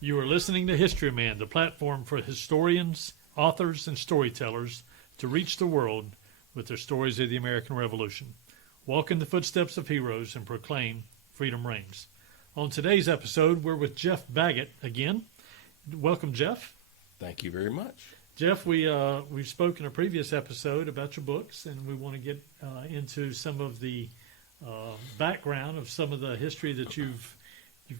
You are listening to History Man, the platform for historians, authors, and storytellers to reach the world with their stories of the American Revolution. Walk in the footsteps of heroes and proclaim freedom reigns. On today's episode, we're with Geoff Baggett again. Welcome, Geoff. Thank you very much. Geoff, we've spoken in a previous episode about your books, and we want to get into some of the background of some of the history that you've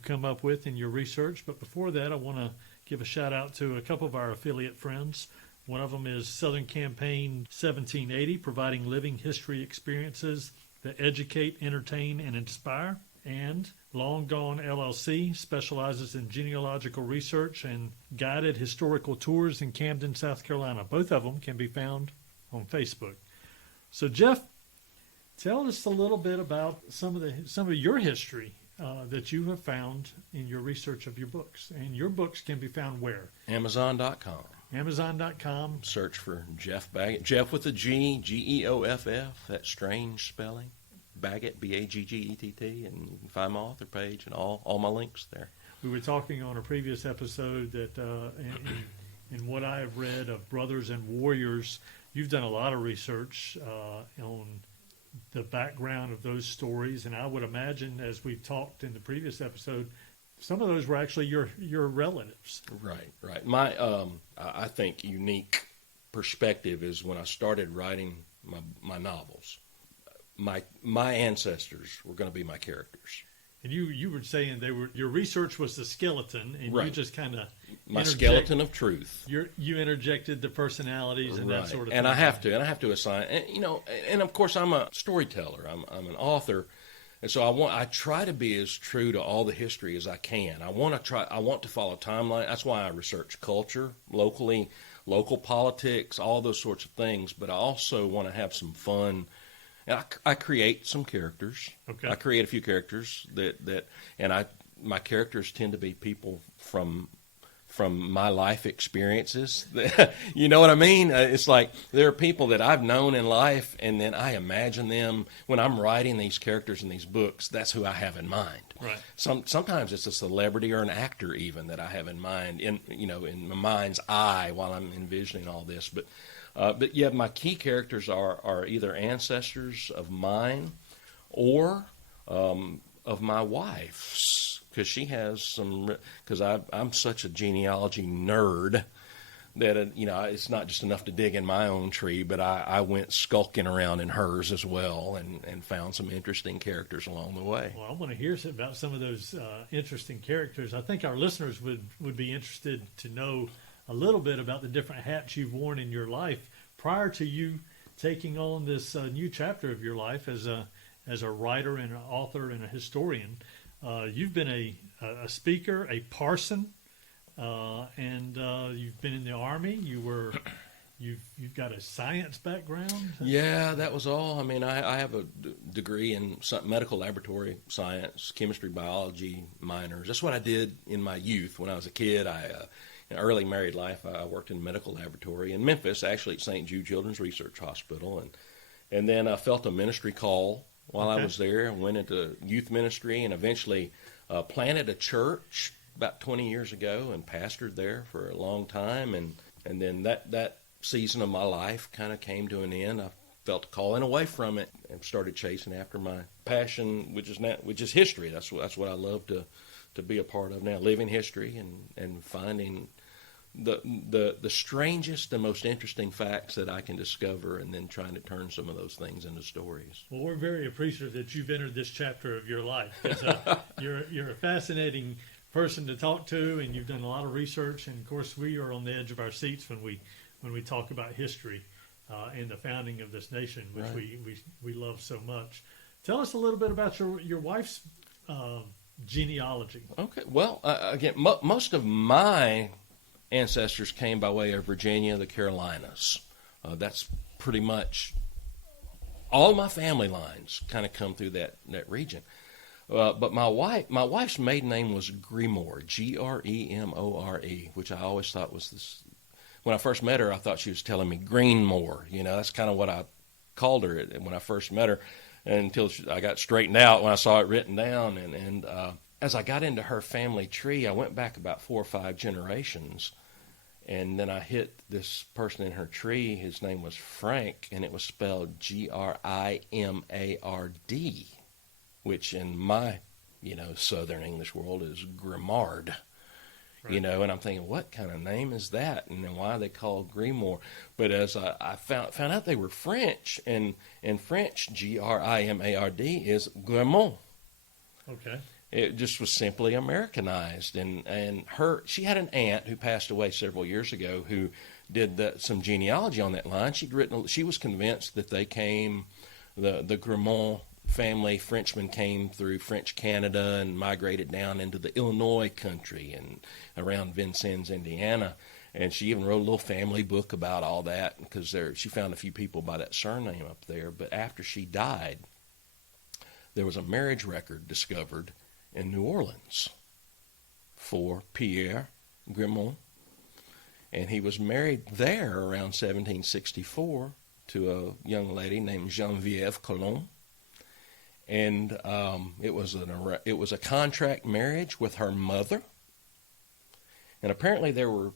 come up with in your research. But before that, I want to give a shout out to a couple of our affiliate friends. One of them is Southern Campaign 1780, providing living history experiences that educate, entertain, and inspire. And Long Gone LLC specializes in genealogical research and guided historical tours in Camden, South Carolina. Both of them can be found on Facebook. So, Geoff, tell us a little bit about some of your history that you have found in your research of your books. And your books can be found where? Amazon.com. Amazon.com. Search for Geoff Baggett. Geoff with a G, Geoff, that strange spelling. Baggett, Baggett, and you can find my author page and all my links there. We were talking on a previous episode that in what I have read of Brothers and Warriors, you've done a lot of research on the background of those stories, and I would imagine, as we've talked in the previous episode, some of those were actually your relatives. Right. My I think unique perspective is when I started writing my novels. My ancestors were going to be my characters. And you were saying your research was the skeleton, and right. You just kind of skeleton of truth. You interjected the personalities and that sort of and thing. I have to assign, and of course I'm a storyteller. I'm an author, and so I try to be as true to all the history as I can. I want to follow timeline. That's why I research culture locally, local politics, all those sorts of things. But I also want to have some fun. And I create some characters. Okay. I create a few characters my characters tend to be people from my life experiences. You know what I mean? It's like there are people that I've known in life, and then I imagine them when I'm writing these characters in these books. That's who I have in mind. Right. Sometimes it's a celebrity or an actor even that I have in mind in my mind's eye while I'm envisioning all this. But yeah, my key characters are either ancestors of mine or of my wife's, because she has some. Because I'm such a genealogy nerd that it's not just enough to dig in my own tree, but I went skulking around in hers as well and found some interesting characters along the way. Well, I want to hear about some of those interesting characters. I think our listeners would be interested to know a little bit about the different hats you've worn in your life prior to you taking on this new chapter of your life as a writer and an author and a historian. You've been a speaker, a parson, and you've been in the Army. You've got a science background. Yeah, that was all. I mean, I have a degree in medical laboratory science, chemistry, biology minors. That's what I did in my youth when I was a kid. In early married life, I worked in a medical laboratory in Memphis, actually at St. Jude Children's Research Hospital, and then I felt a ministry call while I was there and went into youth ministry and eventually planted a church about 20 years ago and pastored there for a long time, and then that season of my life kind of came to an end. I felt a calling away from it and started chasing after my passion, which is history. That's what I love to be a part of now, living history and finding the strangest and most interesting facts that I can discover, and then trying to turn some of those things into stories. Well, we're very appreciative that you've entered this chapter of your life. You're a fascinating person to talk to, and you've done a lot of research. And of course, we are on the edge of our seats when we talk about history and the founding of this nation, which right. we love so much. Tell us a little bit about your wife's genealogy. Okay. Well, again, most of my ancestors came by way of Virginia, the Carolinas. That's pretty much all my family lines kind of come through that region. But my wife's maiden name was Gremore, Gremore, which I always thought was this. When I first met her, I thought she was telling me Greenmore. That's kind of what I called her when I first met her, until I got straightened out when I saw it written down. And as I got into her family tree, I went back about 4 or 5 generations, and then I hit this person in her tree. His name was Frank, and it was spelled Grimard, which in my, Southern English world is Grimard. Right. And I'm thinking, what kind of name is that? And then why are they called Grimoire? But as I found out they were French, and in French, Grimard is Grimont. Okay. It just was simply Americanized. And she had an aunt who passed away several years ago who did some genealogy on that line. She was convinced that they came, the Grimont family, Frenchmen came through French Canada and migrated down into the Illinois country and around Vincennes, Indiana. And she even wrote a little family book about all that because she found a few people by that surname up there. But after she died, there was a marriage record discovered in New Orleans for Pierre Grimont. And he was married there around 1764 to a young lady named Geneviève Colomb. And it was a contract marriage with her mother. And apparently there were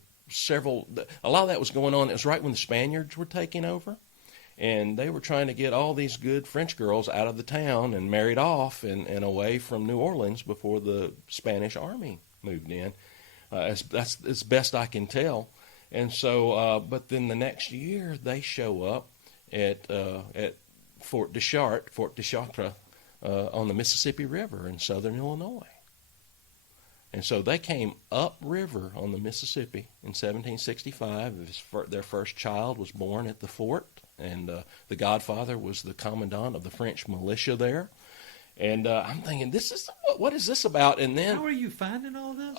a lot of that was going on. It was right when the Spaniards were taking over. And they were trying to get all these good French girls out of the town and married off and away from New Orleans before the Spanish army moved in. That's as best I can tell. And so, but then the next year they show up at Fort Deschartres, on the Mississippi River in southern Illinois. And so they came upriver on the Mississippi in 1765. Their first child was born at the fort, and the godfather was the commandant of the French militia there. And I'm thinking, what is this about? And then, how are you finding all this?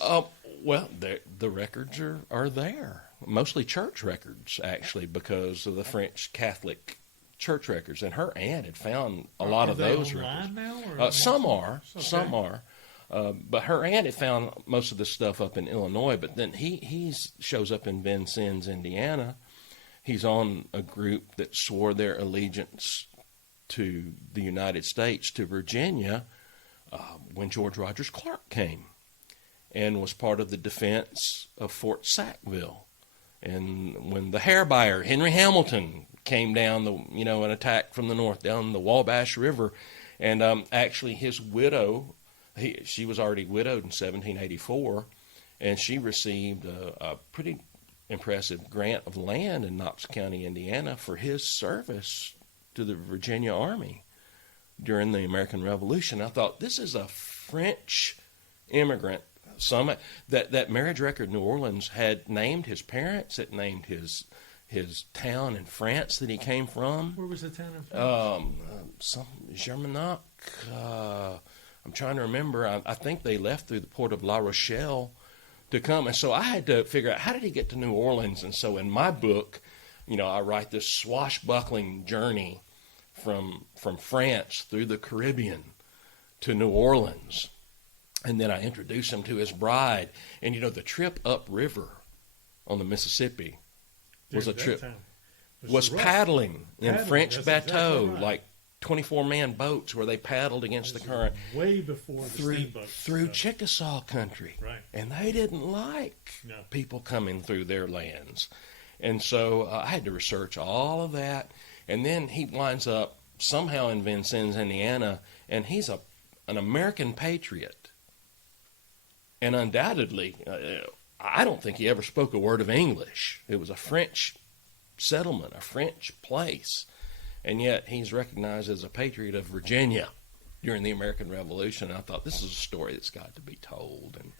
Well, the records are there, mostly church records, actually, because of the French Catholic church records, and her aunt had found a lot of those records. Now, or some are, okay. some are, but her aunt had found most of this stuff up in Illinois. But then he shows up in Vincennes, Indiana. He's on a group that swore their allegiance to the United States, to Virginia, when George Rogers Clark came, and was part of the defense of Fort Sackville. And when the hair buyer Henry Hamilton came down and attacked from the north down the Wabash River, and actually his widow, she was already widowed in 1784, and she received a pretty impressive grant of land in Knox County, Indiana, for his service to the Virginia Army during the American Revolution. I thought, this is a French immigrant. That marriage record in New Orleans had named his parents. It named his town in France that he came from. Where was the town in France? Some Germanac. I'm trying to remember. I think they left through the port of La Rochelle to come. And so I had to figure out, how did he get to New Orleans? And so in my book, I write this swashbuckling journey from France through the Caribbean to New Orleans. And then I introduce him to his bride. And, the trip upriver on the Mississippi was paddling in French bateaux, exactly right. Like 24-man boats where they paddled against the current. Way before the steamboats. Through Chickasaw country. Right. And they didn't like people coming through their lands. And so I had to research all of that. And then he winds up somehow in Vincennes, Indiana, and he's an American patriot. And undoubtedly, I don't think he ever spoke a word of English. It was a French settlement, a French place. And yet he's recognized as a patriot of Virginia during the American Revolution. And I thought, this is a story that's got to be told. And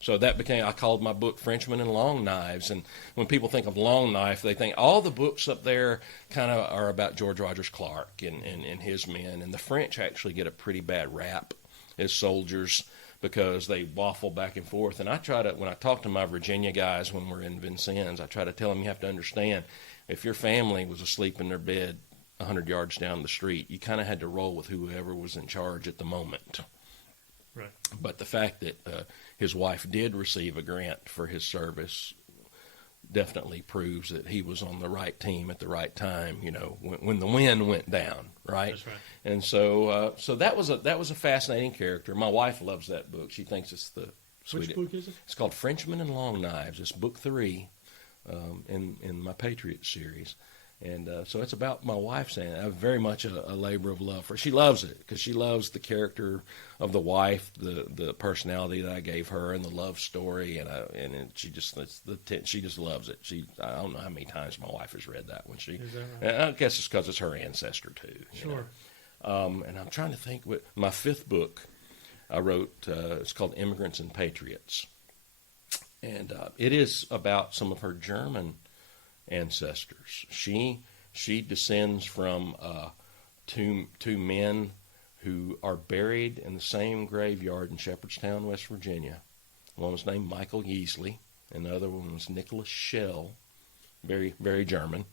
so I called my book Frenchmen and Long Knives. And when people think of Long Knife, they think all the books up there kind of are about George Rogers Clark and his men. And the French actually get a pretty bad rap as soldiers, because they waffle back and forth. And when I talk to my Virginia guys when we're in Vincennes, I try to tell them, you have to understand, if your family was asleep in their bed 100 yards down the street, you kind of had to roll with whoever was in charge at the moment. Right. But the fact that his wife did receive a grant for his service definitely proves that he was on the right team at the right time. When the wind went down, right? That's right. And so that was a fascinating character. My wife loves that book. She thinks it's the sweetest. Which book is it? It's called Frenchmen and Long Knives. It's book 3 in my Patriots series. And so it's about my wife saying very much a labor of love for her. She loves it because she loves the character of the wife, the personality that I gave her, and the love story. She just loves it. I don't know how many times my wife has read that one. Is that right? I guess it's because it's her ancestor too. Sure. And I'm trying to think. My 5th book I wrote. It's called Immigrants and Patriots, and it is about some of her German ancestors. She descends from two men who are buried in the same graveyard in Shepherdstown, West Virginia. One was named Michael Yeasley, and the other one was Nicholas Schell, very, very German.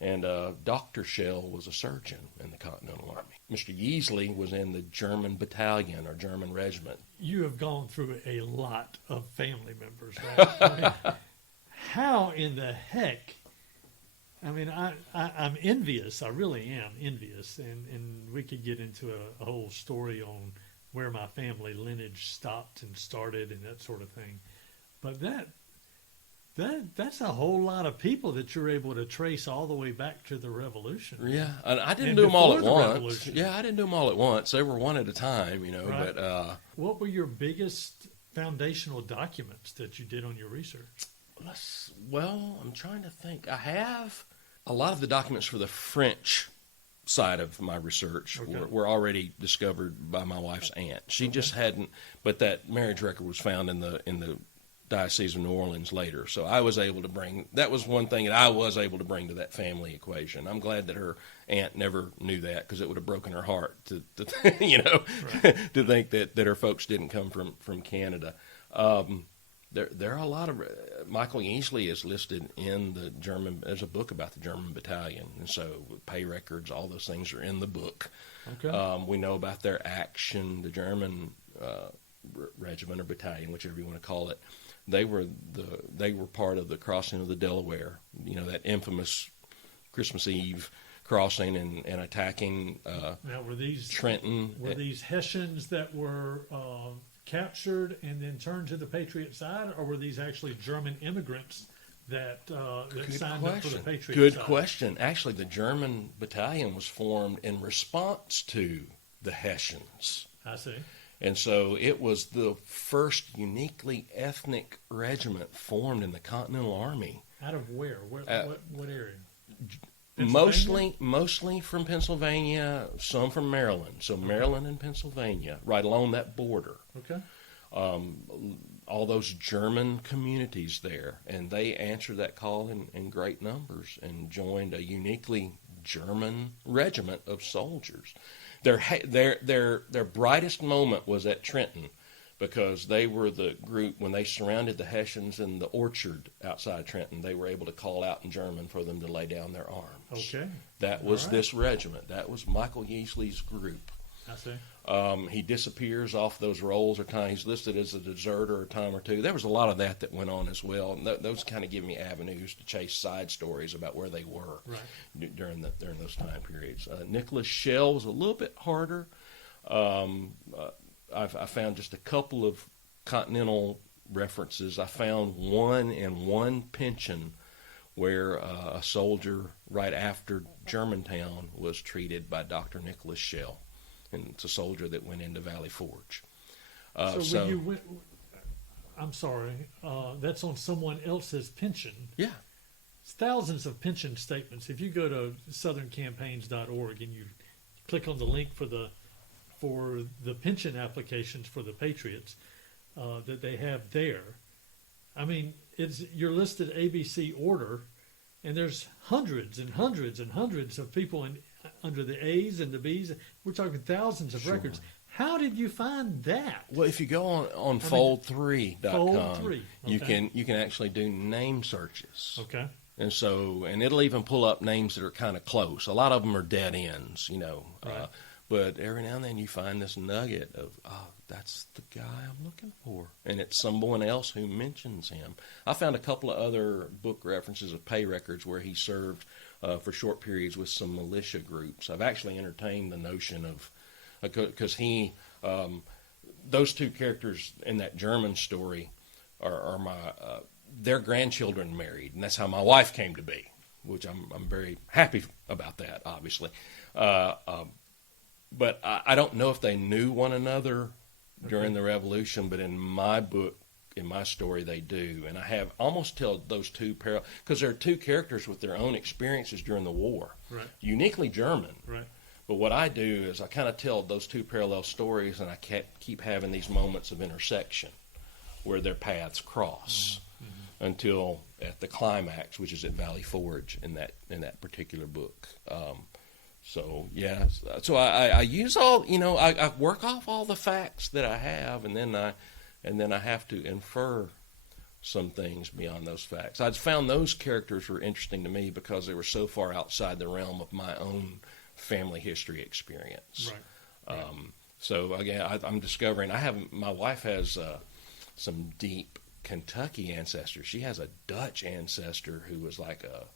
And Dr. Schell was a surgeon in the Continental Army. Mr. Yeasley was in the German battalion or German regiment. You have gone through a lot of family members, right? I mean, how in the heck? I mean, I'm envious. I really am envious. And we could get into a whole story on where my family lineage stopped and started and that sort of thing. But that's a whole lot of people that you're able to trace all the way back to the Revolution. Yeah, and I didn't And do them all at before the once. Revolution. Yeah, I didn't do them all at once. They were one at a time, Right. But What were your biggest foundational documents that you did on your research? I'm trying to think. I have a lot of the documents for the French side of my research were already discovered by my wife's aunt. She just hadn't, but that marriage record was found in the Diocese of New Orleans later. So I was able to that was one thing that I was able to bring to that family equation. I'm glad that her aunt never knew that, because it would have broken her heart to to think that her folks didn't come from Canada. There are a lot of Michael Yeasley is listed in the German. There's a book about the German battalion, and so pay records, all those things are in the book. Okay. We know about their action. The German regiment or battalion, whichever you want to call it, they were part of the crossing of the Delaware. That infamous Christmas Eve crossing and attacking Now, were these Trenton. Were these Hessians that were captured and then turned to the Patriot side, or were these actually German immigrants that signed up for the Patriot Good side? question. Actually, the German battalion was formed in response to the Hessians. I see. And so it was the first uniquely ethnic regiment formed in the Continental Army. Out of where? What area? Pennsylvania? Mostly from Pennsylvania, some from Maryland. So Maryland and Pennsylvania, right along that border. Okay. All those German communities there, and they answered that call in great numbers and joined a uniquely German regiment of soldiers. Their brightest moment was at Trenton, because they were the group, when they surrounded the Hessians in the orchard outside Trenton, they were able to call out in German for them to lay down their arms. Okay. That was All right. this regiment. That was Michael Yeasley's group. I see. He disappears off those rolls or time. He's listed as a deserter a time or two. There was a lot of that went on as well. And those kind of give me avenues to chase side stories about where they were during those time periods. Nicholas Schell was a little bit harder. I found just a couple of continental references. I found one in one pension where a soldier right after Germantown was treated by Dr. Nicholas Schell. And it's a soldier that went into Valley Forge. So when you went, I'm sorry, that's on someone else's pension. Yeah. It's thousands of pension statements. If you go to southerncampaigns.org and you click on the link for the pension applications for the Patriots that they have there, I mean, you're listed ABC order, and there's hundreds and hundreds and hundreds of people under the A's and the B's. We're talking thousands of records. How did you find that? Well, if you go on fold3.com, Fold3, okay. you can actually do name searches. Okay. And it'll even pull up names that are kind of close. A lot of them are dead ends, Right. But every now and then you find this nugget of, oh, that's the guy I'm looking for. And it's someone else who mentions him. I found a couple of other book references of pay records where he served for short periods with some militia groups. I've actually entertained the notion of, because those two characters in that German story are my, their grandchildren married. And that's how my wife came to be, which I'm very happy about that, obviously. But I don't know if they knew one another during the Revolution, but in my book, in my story, they do. And I have almost tell those two parallel, because there are two characters with their own experiences during the war, Right. uniquely German. Right. But what I do is I kind of tell those two parallel stories, and I keep having these moments of intersection where their paths cross until at the climax, which is at Valley Forge in that particular book. So yeah, so I use all, I work off all the facts that I have, and then I have to infer some things beyond those facts. I found those characters were interesting to me because they were so far outside the realm of my own family history experience. Right. So again, I'm discovering my wife has some deep Kentucky ancestors. She has a Dutch ancestor who was like a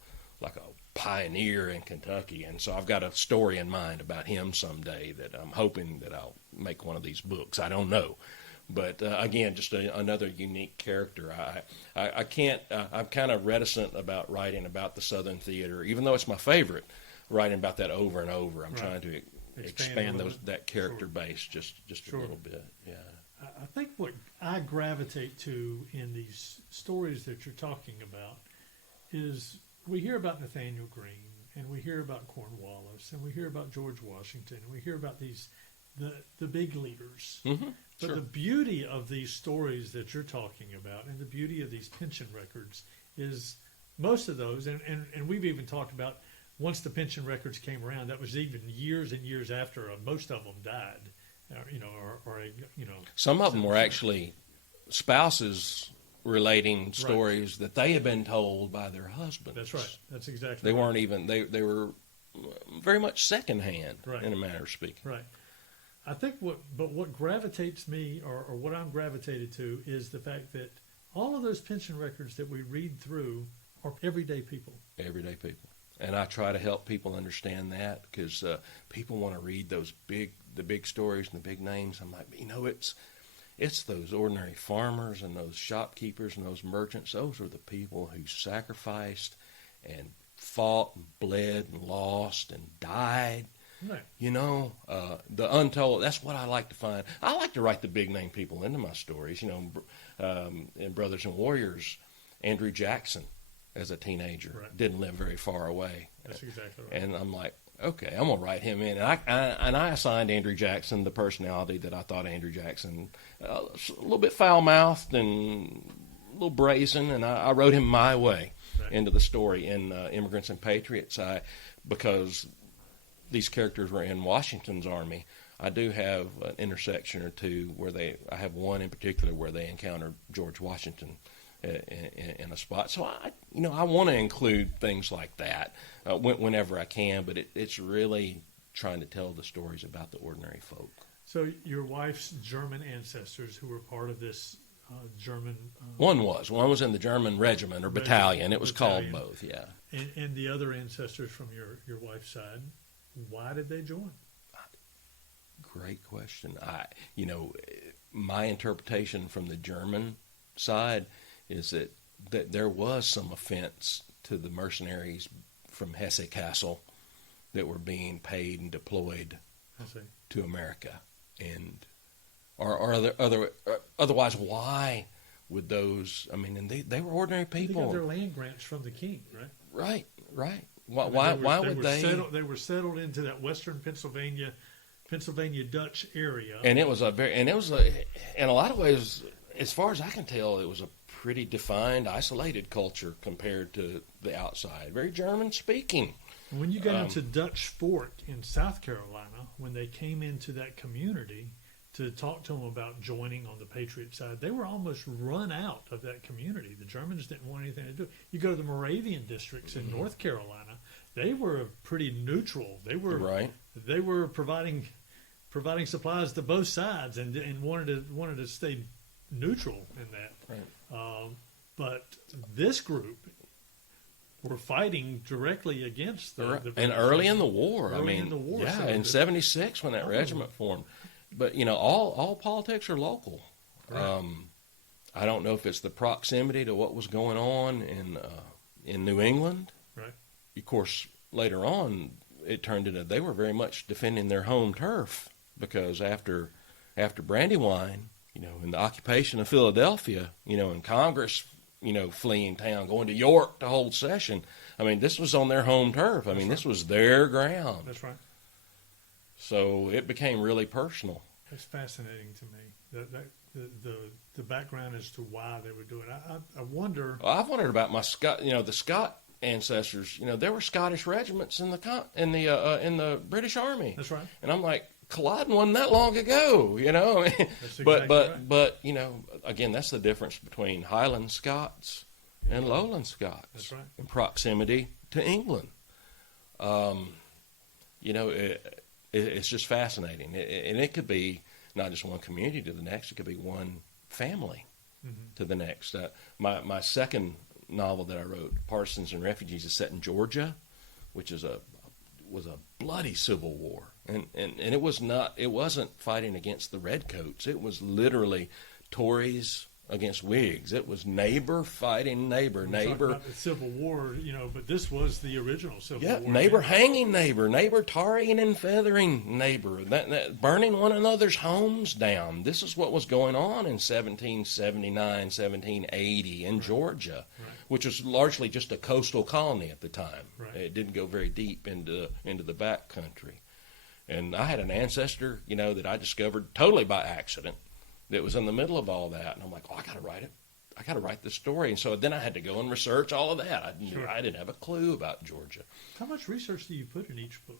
pioneer in Kentucky, and so I've got a story in mind about him someday that I'm hoping that I'll make one of these books. I don't know, but again, just another unique character. I can't. I'm kind of reticent about writing about the Southern Theater, even though it's my favorite. Writing about that over and over, I'm trying to expand that character base just a little bit. Yeah. I think what I gravitate to in these stories that you're talking about is we hear about Nathaniel Greene, and we hear about Cornwallis, and we hear about George Washington, and we hear about the big leaders. Mm-hmm. But the beauty of these stories that you're talking about, and the beauty of these pension records, is most of those, and we've even talked about once the pension records came around, that was even years and years after most of them died. Some of them were actually spouses relating stories that they had been told by their husbands. That's right. That's exactly. They weren't even they were very much secondhand in a manner of speaking. Right. I think what gravitates me or what I'm gravitated to is the fact that all of those pension records that we read through are everyday people. Everyday people. And I try to help people understand that because people want to read the big stories and the big names. I'm like, it's those ordinary farmers and those shopkeepers and those merchants. Those are the people who sacrificed and fought and bled and lost and died. Right. The untold, that's what I like to find. I like to write the big name people into my stories. In Brothers and Warriors, Andrew Jackson, as a teenager, didn't live very far away. That's exactly right. And I'm like, okay, I'm going to write him in. And I assigned Andrew Jackson the personality that I thought Andrew Jackson, a little bit foul-mouthed and a little brazen, and I wrote him my way into the story in Immigrants and Patriots. Because these characters were in Washington's army, I do have an intersection or two where I have one in particular where they encounter George Washington in a spot. So I want to include things like that whenever I can, but it's really trying to tell the stories about the ordinary folk. So your wife's German ancestors who were part of this German... One was in the German regiment or battalion. It was called both, yeah. And the other ancestors from your wife's side, why did they join? Great question. My interpretation from the German side is that there was some offense to the mercenaries from Hesse Castle that were being paid and deployed to America, otherwise, why would those? I mean, and they were ordinary people. They got their land grants from the king, right? Right. Why would they? They were settled into that western Pennsylvania Dutch area, and it was in a lot of ways, as far as I can tell, it was a pretty defined, isolated culture compared to the outside. Very German speaking. When you got into Dutch Fork in South Carolina, when they came into that community to talk to them about joining on the Patriot side, they were almost run out of that community. The Germans didn't want anything to do. You go to the Moravian districts in North Carolina, they were pretty neutral. They were providing providing supplies to both sides and wanted to stay neutral in that. Right. But this group were fighting directly against the and early in the war. Early in the war, yeah, so in '76 when that regiment formed. But all politics are local. Right. I don't know if it's the proximity to what was going on in New England. Right. Of course, later on, it turned into they were very much defending their home turf because after Brandywine, in the occupation of Philadelphia, and Congress, fleeing town, going to York to hold session. I mean, this was on their home turf. I mean, this was their ground. That's right. So it became really personal. It's fascinating to me the background as to why they were doing it. I wonder. Well, I've wondered about my Scott, the Scott ancestors. There were Scottish regiments in the British Army. That's right. And I'm like, Culloden wasn't that long ago, That's exactly but again, that's the difference between Highland Scots and Lowland Scots. That's right. In proximity to England. It's just fascinating, and it could be not just one community to the next; it could be one family to the next. My second novel that I wrote, Partisans and Refugees, is set in Georgia, which was a bloody civil war, and it wasn't fighting against the redcoats. It was literally Tories against Whigs. It was neighbor fighting neighbor. About the Civil War, but this was the original Civil War. Neighbor hanging neighbor tarring and feathering neighbor, that burning one another's homes down. This is what was going on in 1779, 1780 in Georgia, which was largely just a coastal colony at the time. Right. It didn't go very deep into the back country. And I had an ancestor, that I discovered totally by accident that was in the middle of all that. And I'm like, I got to write it. I got to write this story. And so then I had to go and research all of that. I didn't have a clue about Georgia. How much research do you put in each book?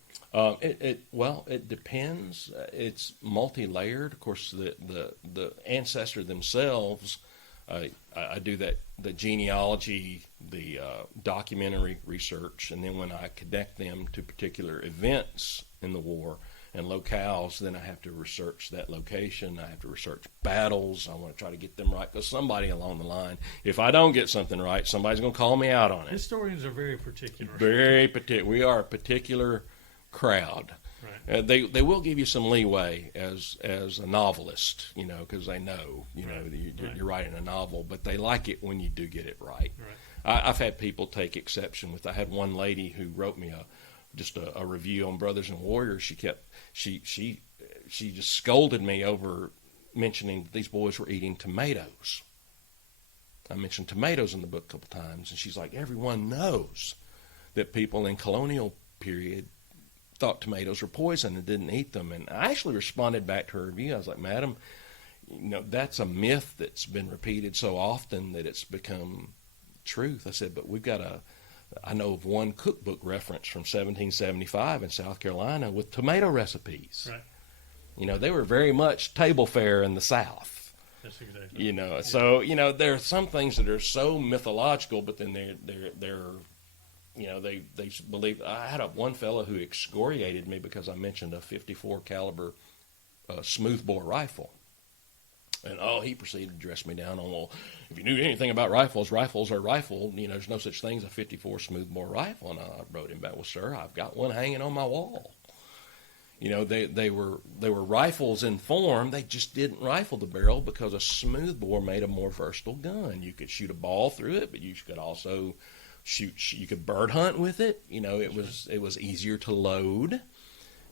It depends. It's multi-layered. Of course, the ancestor themselves, I do the genealogy, the documentary research, and then when I connect them to particular events in the war and locales, then I have to research that location. I have to research battles. I want to try to get them right because somebody along the line, if I don't get something right, somebody's going to call me out on it. Historians are very particular. Very particular. We are a particular crowd. Right. They will give you some leeway as a novelist, because they know, you're writing a novel, but they like it when you do get it right. I've had people take exception with. I had one lady who wrote me just a review on Brothers and Warriors. She just scolded me over mentioning that these boys were eating tomatoes. I mentioned tomatoes in the book a couple times, and she's like, everyone knows that people in colonial period thought tomatoes were poison and didn't eat them. And I actually responded back to her review. I was like, Madam, that's a myth that's been repeated so often that it's become truth. I said, but I know of one cookbook reference from 1775 in South Carolina with tomato recipes. Right. They were very much table fare in the South. That's exactly. So there are some things that are so mythological, but then they're they believe. I had one fellow who excoriated me because I mentioned a 54 caliber smoothbore rifle. And he proceeded to dress me down on, well, if you knew anything about rifles are rifle. There's no such thing as a 54 smoothbore rifle. And I wrote him back, well, sir, I've got one hanging on my wall. They were rifles in form. They just didn't rifle the barrel because a smoothbore made a more versatile gun. You could shoot a ball through it, but you could also you could bird hunt with it. It was easier to load.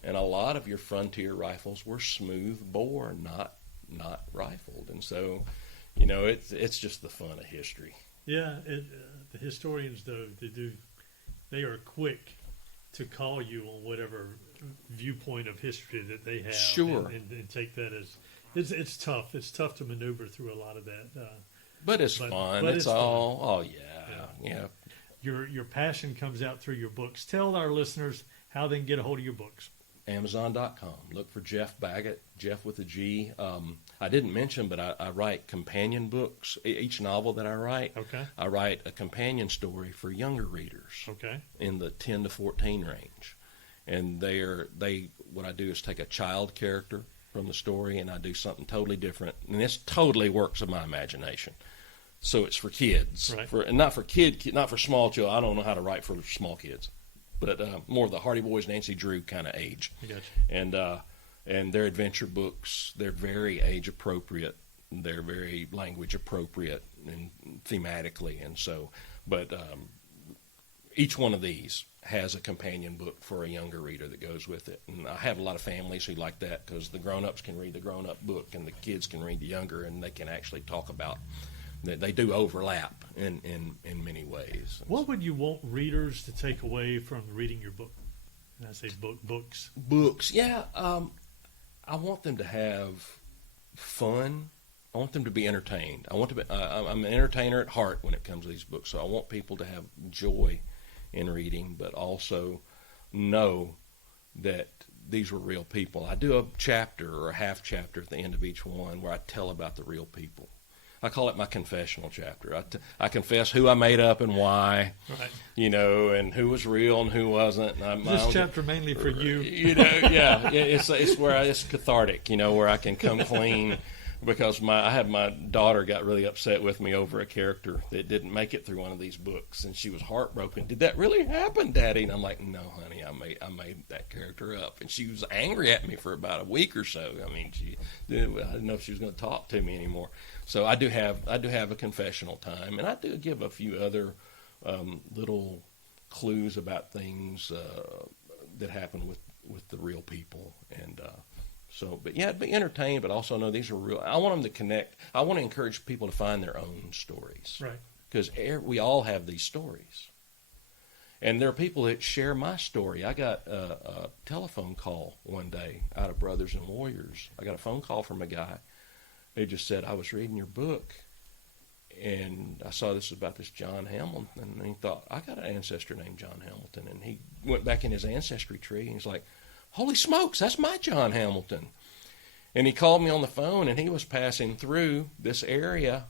And a lot of your frontier rifles were smooth bore, not rifled. And so, it's just the fun of history. Yeah, the historians, though, they are quick to call you on whatever viewpoint of history that they have. Sure. And take that as it's tough. It's tough to maneuver through a lot of that. But it's fun. It's all fun. Oh yeah. Your passion comes out through your books. Tell our listeners how they can get a hold of your books. Amazon.com. Look for Geoff Baggett, Geoff with a G. I didn't mention, but I write companion books. Each novel that I write, I write a companion story for younger readers. Okay. In the 10 to 14 range. and what I do is take a child character from the story, and I do something totally different, and this totally works of my imagination. So it's for kids, Right. and not for small children. I don't know how to write for small kids, but more of the Hardy Boys, Nancy Drew kind of age. I got you. And they're adventure books. They're very age appropriate. They're very language appropriate and thematically, and so. But each one of these has a companion book for a younger reader that goes with it. And I have a lot of families who like that because the grown-ups can read the grown-up book and the kids can read the younger, and they can actually talk about that. They do overlap in many ways. What would you want readers to take away from reading your book? And I say books. Books, yeah. I want them to have fun. I want them to be entertained. I'm an entertainer at heart when it comes to these books, so I want people to have joy in reading, but also know that these were real people. I do a chapter or a half chapter at the end of each one where I tell about the real people. I call it my confessional chapter. I confess who I made up and why, Right. And who was real and who wasn't. This chapter mainly for you. Yeah. It's where it's cathartic, where I can come clean. Because my daughter got really upset with me over a character that didn't make it through one of these books, and she was heartbroken. Did that really happen, Daddy? And I'm like, no, honey, I made that character up. And she was angry at me for about a week or so. I mean, I didn't know if she was going to talk to me anymore. So I do have a confessional time, and I do give a few other little clues about things that happen with the real people, and. But yeah, be entertained, but also know these are real. I want them to connect. I want to encourage people to find their own stories. Right. Because we all have these stories. And there are people that share my story. I got a telephone call one day out of Brothers and Warriors. I got a phone call from a guy who just said, I was reading your book, and I saw this about this John Hamilton, and he thought, I got an ancestor named John Hamilton. And he went back in his ancestry tree, and he's like, holy smokes, that's my John Hamilton. And he called me on the phone, and he was passing through this area,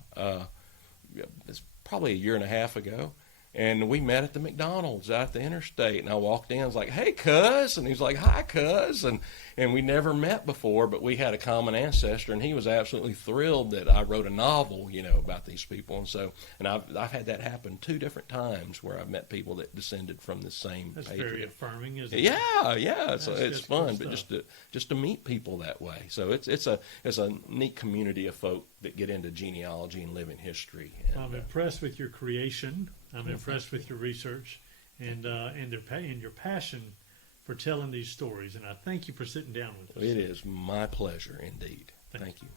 it's probably a year and a half ago, and we met at the McDonald's out at the interstate, and I walked in, I was like, hey, cuz, and he's like, hi, cuz, and we never met before, but we had a common ancestor, and he was absolutely thrilled that I wrote a novel, about these people, and I've had that happen 2 different times where I've met people that descended from the same That's patriot. very affirming, isn't it? Yeah, so it's fun, cool but stuff. just to meet people that way. So it's a neat community of folk that get into genealogy and living history. And, I'm impressed with your creation. I'm impressed with your research and your passion for telling these stories. And I thank you for sitting down with us. it is my pleasure indeed. Thank you.